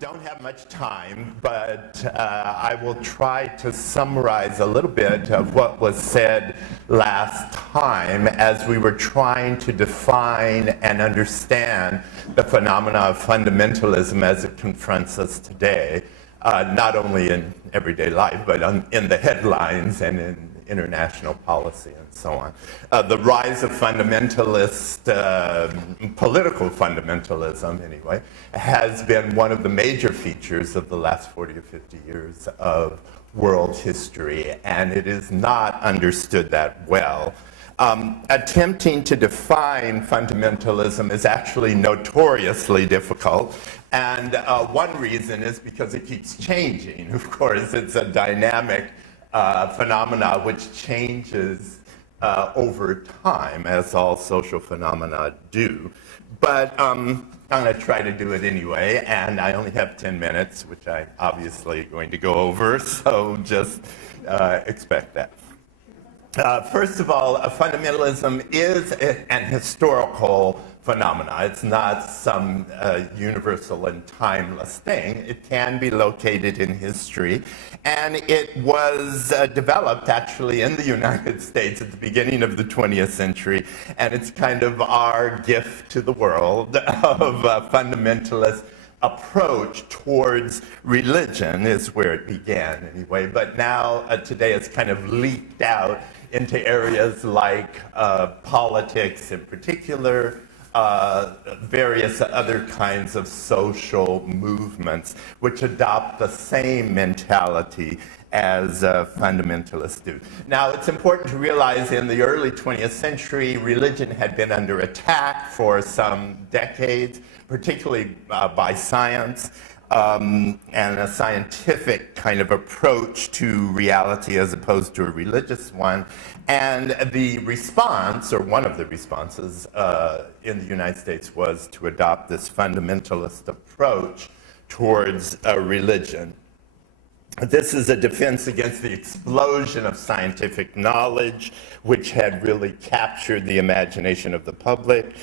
don't have much time, but I will try to summarize a little bit of what was said last time as we were trying to define and understand the phenomena of fundamentalism as it confronts us today, not only in everyday life, but in the headlines and in international policy and so on. The rise of fundamentalist, political fundamentalism anyway, has been one of the major features of the last 40 or 50 years of world history, and it is not understood that well. Attempting to define fundamentalism is actually notoriously difficult, and one reason is because it keeps changing. Of course, it's a dynamic phenomena which changes over time, as all social phenomena do. But I'm going to try to do it anyway, and I only have 10 minutes, which I'm obviously going to go over, so just expect that. First of all, fundamentalism is an historical phenomena. It's not some universal and timeless thing. It can be located in history, and it was developed actually in the United States at the beginning of the 20th century, and it's kind of our gift to the world of a fundamentalist approach towards religion is where it began anyway, but now today it's kind of leaked out into areas like politics in particular, various other kinds of social movements which adopt the same mentality as fundamentalists do. Now, it's important to realize in the early 20th century, religion had been under attack for some decades, particularly by science, and a scientific kind of approach to reality as opposed to a religious one. And the response, or one of the responses in the United States, was to adopt this fundamentalist approach towards religion. This is a defense against the explosion of scientific knowledge, which had really captured the imagination of the public.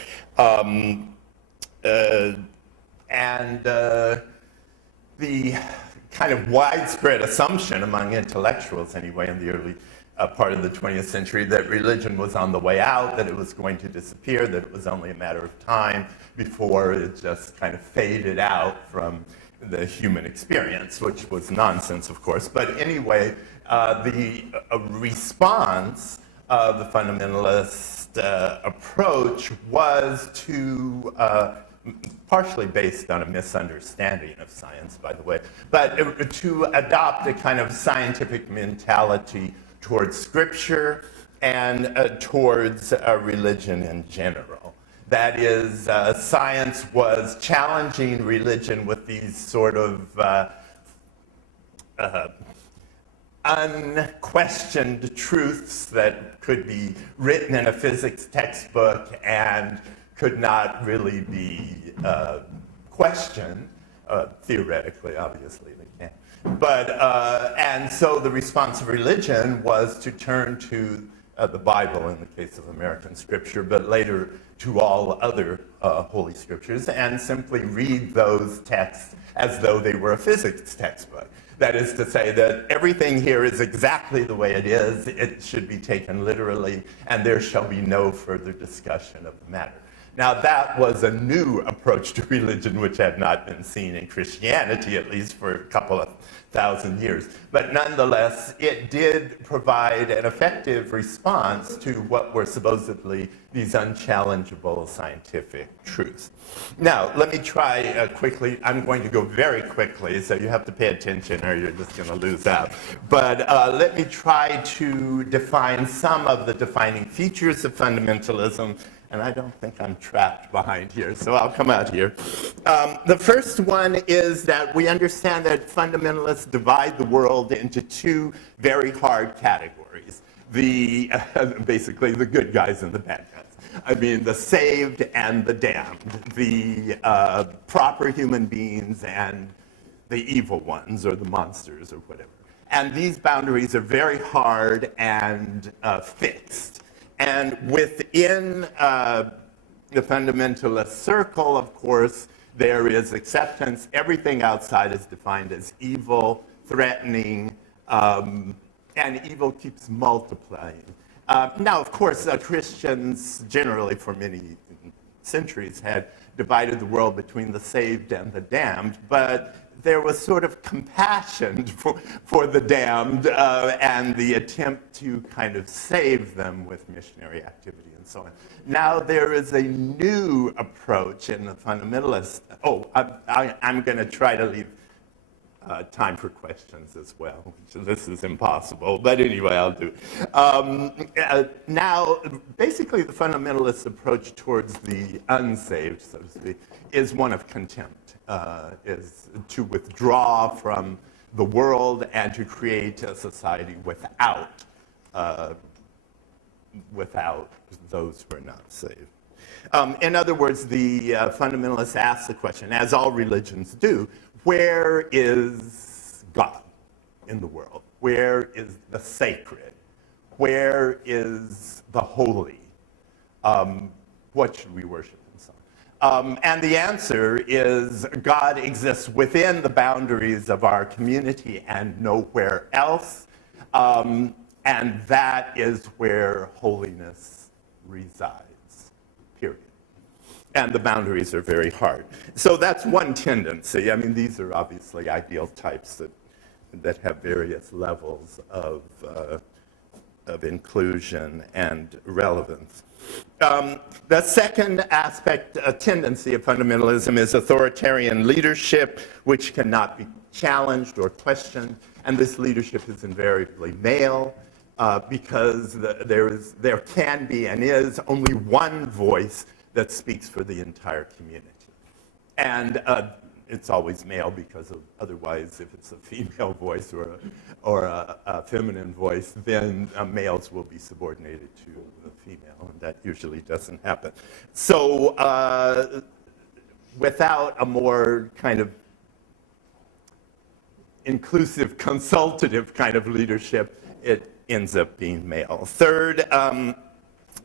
The kind of widespread assumption among intellectuals anyway in the early part of the 20th century that religion was on the way out, that it was going to disappear, that it was only a matter of time before it just kind of faded out from the human experience, which was nonsense, of course. But anyway, the response of the fundamentalist approach was to partially based on a misunderstanding of science, by the way, but to adopt a kind of scientific mentality towards scripture and towards religion in general. That is, science was challenging religion with these sort of unquestioned truths that could be written in a physics textbook and could not really be questioned, theoretically, obviously they can't. But, and so the response of religion was to turn to the Bible in the case of American scripture, but later to all other holy scriptures, and simply read those texts as though they were a physics textbook. That is to say that everything here is exactly the way it is, it should be taken literally, and there shall be no further discussion of the matter. Now, that was a new approach to religion which had not been seen in Christianity, at least for a couple of thousand years. But nonetheless, it did provide an effective response to what were supposedly these unchallengeable scientific truths. Now, let me try quickly. I'm going to go very quickly, so you have to pay attention or you're just going to lose out. But let me try to define some of the defining features of fundamentalism. And I don't think I'm trapped behind here, so I'll come out here. The first one is that we understand that fundamentalists divide the world into two very hard categories. Basically, the good guys and the bad guys. I mean, the saved and the damned, the proper human beings and the evil ones, or the monsters, or whatever. And these boundaries are very hard and fixed. And within the fundamentalist circle, of course, there is acceptance. Everything outside is defined as evil, threatening, and evil keeps multiplying. Now, of course, Christians generally for many centuries had divided the world between the saved and the damned, but there was sort of compassion for the damned and the attempt to kind of save them with missionary activity and so on. Now there is a new approach in the fundamentalists. I'm going to try to leave time for questions as well. So this is impossible, but anyway, I'll do. Now, basically, the fundamentalist approach towards the unsaved, so to speak, is one of contempt, is to withdraw from the world and to create a society without those who are not saved. In other words, the fundamentalists ask the question, as all religions do, where is God in the world? Where is the sacred? Where is the holy? What should we worship and so on? And the answer is God exists within the boundaries of our community and nowhere else. And that is where holiness resides, period. And the boundaries are very hard. So that's one tendency. I mean, these are obviously ideal types that have various levels of inclusion and relevance. The second aspect, a tendency of fundamentalism, is authoritarian leadership, which cannot be challenged or questioned. And this leadership is invariably male, because there can be and is only one voice that speaks for the entire community. And it's always male because otherwise, if it's a female voice or a feminine voice, then males will be subordinated to the female, and that usually doesn't happen. So without a more kind of inclusive, consultative kind of leadership, it ends up being male. Third,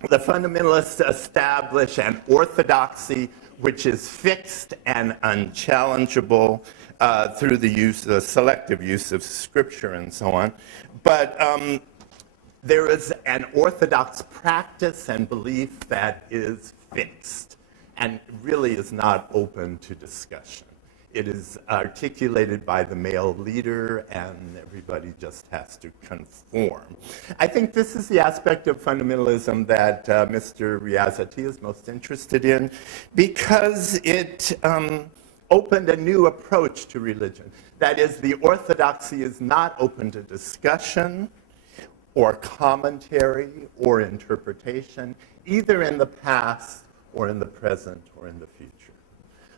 the fundamentalists establish an orthodoxy which is fixed and unchallengeable through the selective use of scripture and so on. But there is an orthodox practice and belief that is fixed and really is not open to discussion. It is articulated by the male leader, and everybody just has to conform. I think this is the aspect of fundamentalism that Mr. Riazati is most interested in, because it opened a new approach to religion. That is, the orthodoxy is not open to discussion or commentary or interpretation, either in the past or in the present or in the future.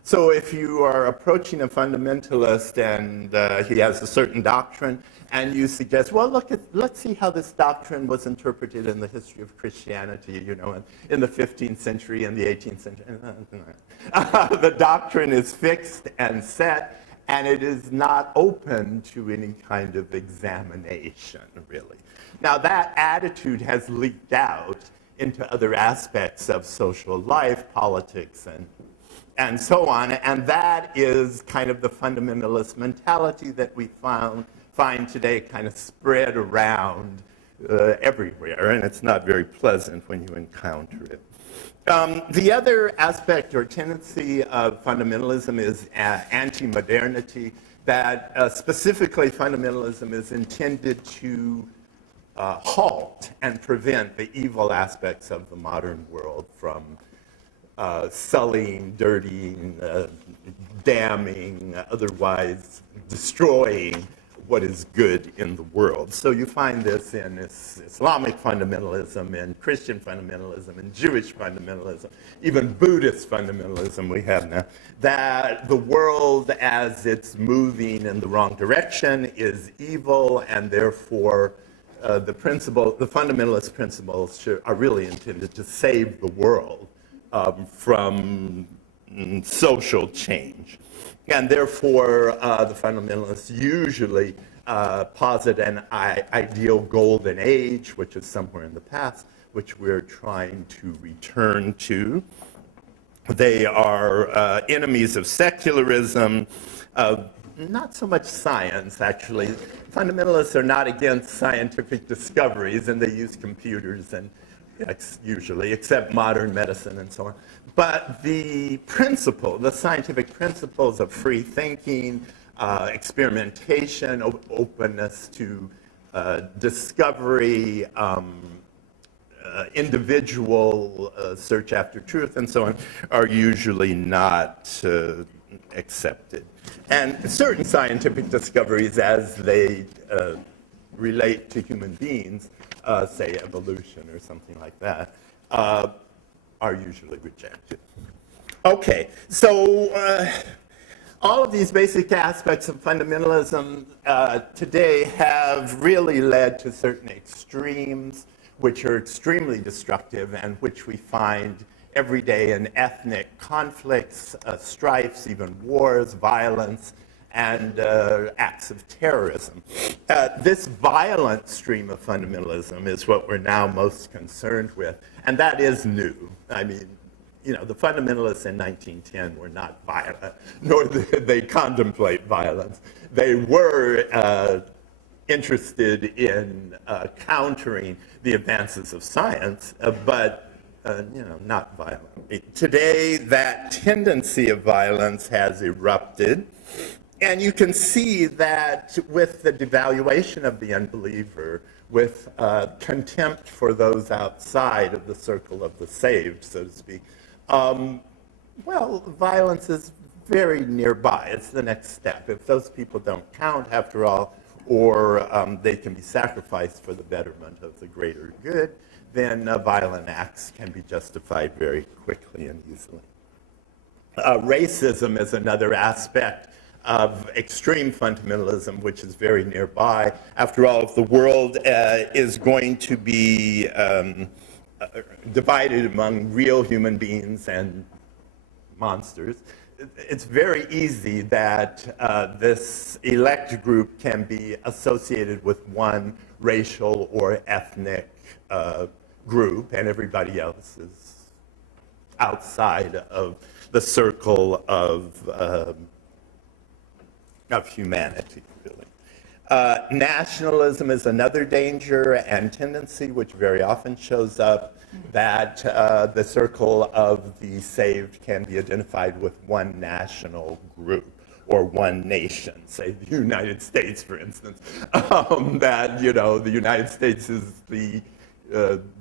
So if you are approaching a fundamentalist and he has a certain doctrine, and you suggest, well, let's see how this doctrine was interpreted in the history of Christianity, you know, in the 15th century and the 18th century. The doctrine is fixed and set, and it is not open to any kind of examination, really. Now, that attitude has leaked out into other aspects of social life, politics, and so on, and that is kind of the fundamentalist mentality that we find today kind of spread around everywhere, and it's not very pleasant when you encounter it. The other aspect or tendency of fundamentalism is anti-modernity, that specifically fundamentalism is intended to halt and prevent the evil aspects of the modern world from sullying, dirtying, damning, otherwise destroying what is good in the world. So you find this in Islamic fundamentalism, in Christian fundamentalism, in Jewish fundamentalism, even Buddhist fundamentalism we have now, that the world as it's moving in the wrong direction is evil, and therefore the fundamentalist principles are really intended to save the world from social change. And therefore, the fundamentalists usually posit an ideal golden age, which is somewhere in the past, which we're trying to return to. They are enemies of secularism, not so much science, actually. Fundamentalists are not against scientific discoveries, and they use computers and usually, except modern medicine and so on. But the scientific principles of free thinking, experimentation, openness to discovery, individual search after truth, and so on, are usually not accepted. And certain scientific discoveries, as they relate to human beings, say evolution or something like that, are usually rejected. Okay, so all of these basic aspects of fundamentalism today have really led to certain extremes, which are extremely destructive and which we find every day in ethnic conflicts, strifes, even wars, violence, and acts of terrorism. This violent stream of fundamentalism is what we're now most concerned with, and that is new. I mean, the fundamentalists in 1910 were not violent, nor did they contemplate violence. They were interested in countering the advances of science, but not violent. Today, that tendency of violence has erupted, and you can see that with the devaluation of the unbeliever, with contempt for those outside of the circle of the saved, so to speak, violence is very nearby. It's the next step. If those people don't count, after all, or they can be sacrificed for the betterment of the greater good, then violent acts can be justified very quickly and easily. Racism is another aspect of extreme fundamentalism, which is very nearby. After all, if the world is going to be divided among real human beings and monsters, it's very easy that this elect group can be associated with one racial or ethnic group, and everybody else is outside of the circle of humanity, really. Nationalism is another danger and tendency which very often shows up, that the circle of the saved can be identified with one national group or one nation, say the United States, for instance, that, the United States is the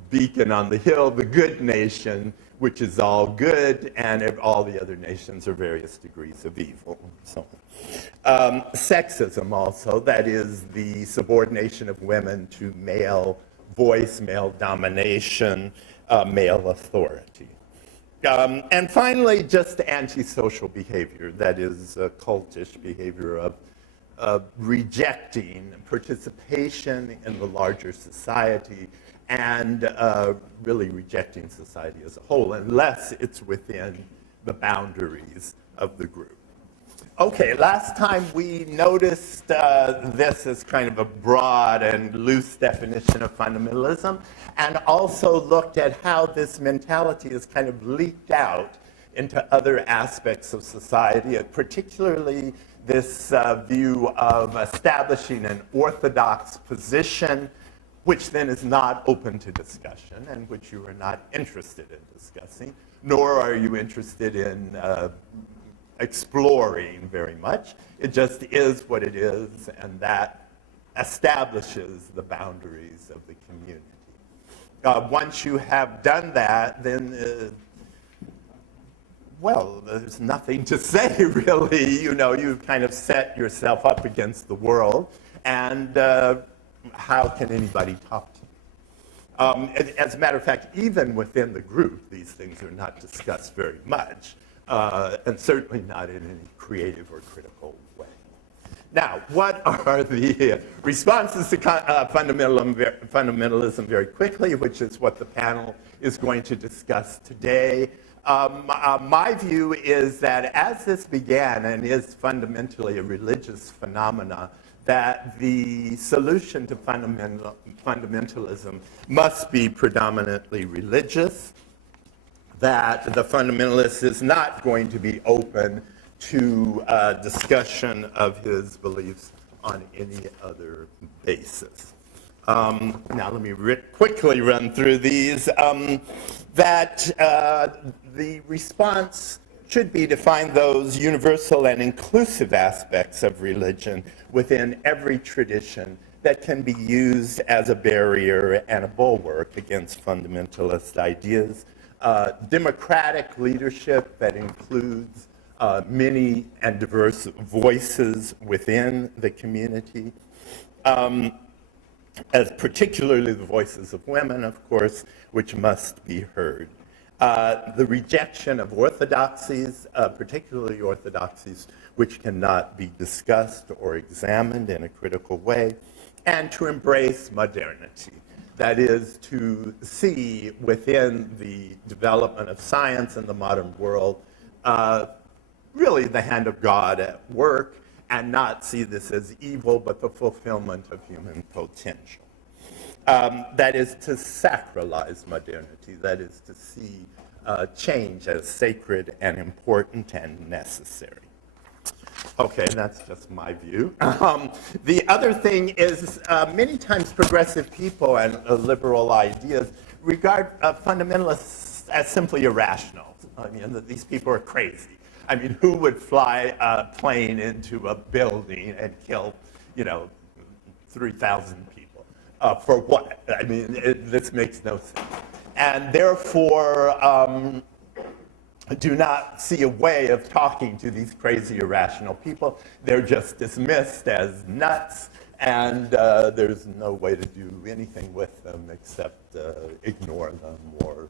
beacon on the hill, the good nation, which is all good, and all the other nations are various degrees of evil, and so on. Sexism also, that is the subordination of women to male voice, male domination, male authority. And finally, just antisocial behavior, that is cultish behavior of rejecting participation in the larger society, and really rejecting society as a whole, unless it's within the boundaries of the group. Okay, last time we noticed this as kind of a broad and loose definition of fundamentalism, and also looked at how this mentality is kind of leaked out into other aspects of society, particularly this view of establishing an orthodox position, which then is not open to discussion and which you are not interested in discussing, nor are you interested in exploring very much. It just is what it is, and that establishes the boundaries of the community. Once you have done that, then, there's nothing to say, really. You've kind of set yourself up against the world, and how can anybody talk to you? As a matter of fact, even within the group, these things are not discussed very much. And certainly not in any creative or critical way. Now, what are the responses to fundamentalism very quickly, which is what the panel is going to discuss today? My view is that as this began and is fundamentally a religious phenomena, that the solution to fundamentalism must be predominantly religious. that the fundamentalist is not going to be open to discussion of his beliefs on any other basis. Now let me quickly run through these. The response should be to find those universal and inclusive aspects of religion within every tradition that can be used as a barrier and a bulwark against fundamentalist ideas. Democratic leadership that includes many and diverse voices within the community, as particularly the voices of women, of course, which must be heard. The rejection of orthodoxies, particularly orthodoxies which cannot be discussed or examined in a critical way, and to embrace modernity. That is, to see within the development of science in the modern world really the hand of God at work, and not see this as evil, but the fulfillment of human potential. That is to sacralize modernity, that is to see change as sacred and important and necessary. Okay, that's just my view. The other thing is many times progressive people and liberal ideas regard fundamentalists as simply irrational. I mean, these people are crazy. I mean, who would fly a plane into a building and kill, 3,000 people? For what? I mean, this makes no sense. And therefore, do not see a way of talking to these crazy, irrational people. They're just dismissed as nuts, and there's no way to do anything with them except ignore them or,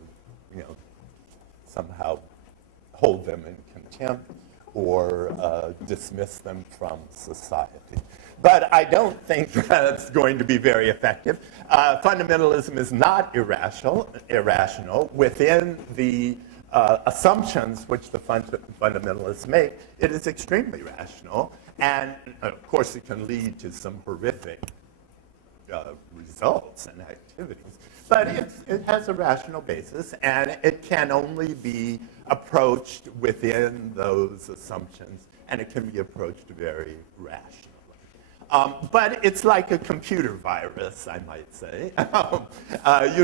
somehow hold them in contempt or dismiss them from society. But I don't think that's going to be very effective. Fundamentalism is not irrational. Within the assumptions which the fundamentalists make, it is extremely rational. And of course, it can lead to some horrific results and activities. But it has a rational basis, and it can only be approached within those assumptions, and it can be approached very rationally. But it's like a computer virus, I might say. That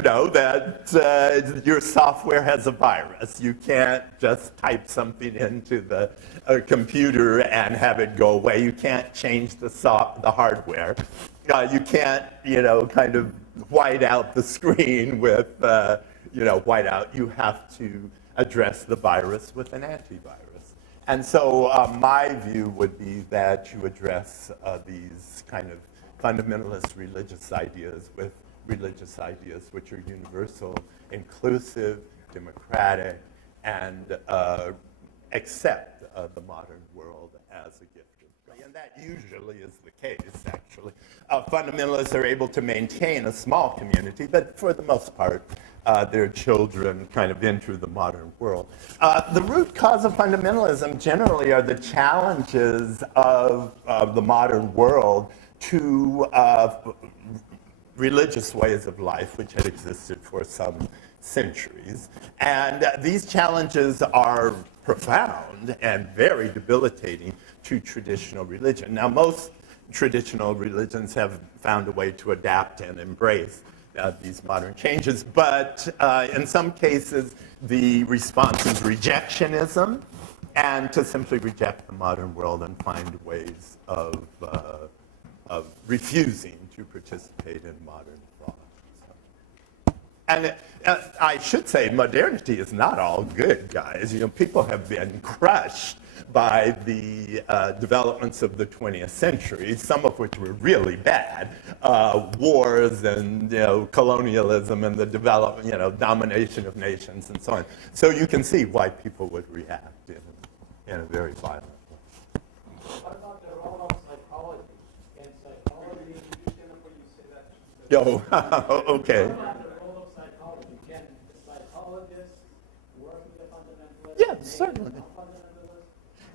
your software has a virus. You can't just type something into the computer and have it go away. You can't change the hardware. You can't, kind of white out the screen with, whiteout. You have to address the virus with an antivirus. And so my view would be that you address these kind of fundamentalist religious ideas with religious ideas which are universal, inclusive, democratic, and accept the modern world as a gift of God. And that usually is the case, actually. Fundamentalists are able to maintain a small community, but for the most part, their children kind of enter the modern world. The root cause of fundamentalism generally are the challenges of the modern world to religious ways of life which had existed for some centuries. And these challenges are profound and very debilitating to traditional religion. Now, most traditional religions have found a way to adapt and embrace these modern changes, but in some cases the response is rejectionism, and to simply reject the modern world and find ways of refusing to participate in modern thought. And I should say, modernity is not all good, guys. People have been crushed by the developments of the 20th century, some of which were really bad, wars and colonialism and the development, domination of nations and so on. So you can see why people would react in a very violent way. What about the role of psychology? Can psychology, you say that? Okay. What about the role of psychology? Can the psychologists work with the fundamentalists? Yes, certainly.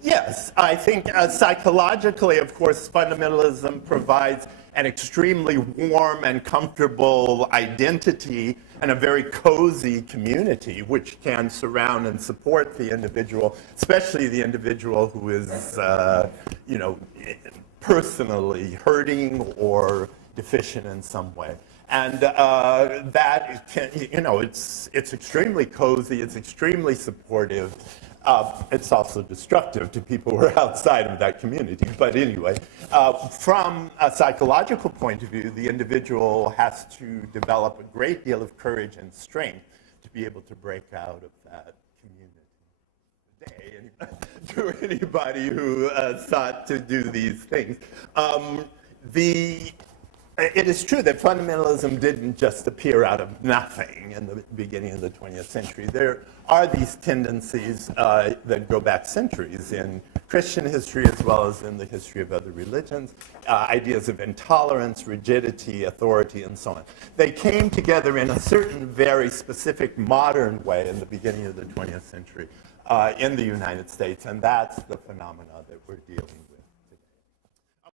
Yes, I think psychologically, of course, fundamentalism provides an extremely warm and comfortable identity and a very cozy community which can surround and support the individual, especially the individual who is, you know, personally hurting or deficient in some way. And that, can, you know, it's extremely cozy, it's extremely supportive. It's also destructive to people who are outside of that community. But anyway, from a psychological point of view, the individual has to develop a great deal of courage and strength to be able to break out of that community. To anybody who sought to do these things. It is true that fundamentalism didn't just appear out of nothing in the beginning of the 20th century. There are these tendencies that go back centuries in Christian history as well as in the history of other religions, ideas of intolerance, rigidity, authority, and so on. They came together in a certain very specific modern way in the beginning of the 20th century in the United States, and that's the phenomena that we're dealing with.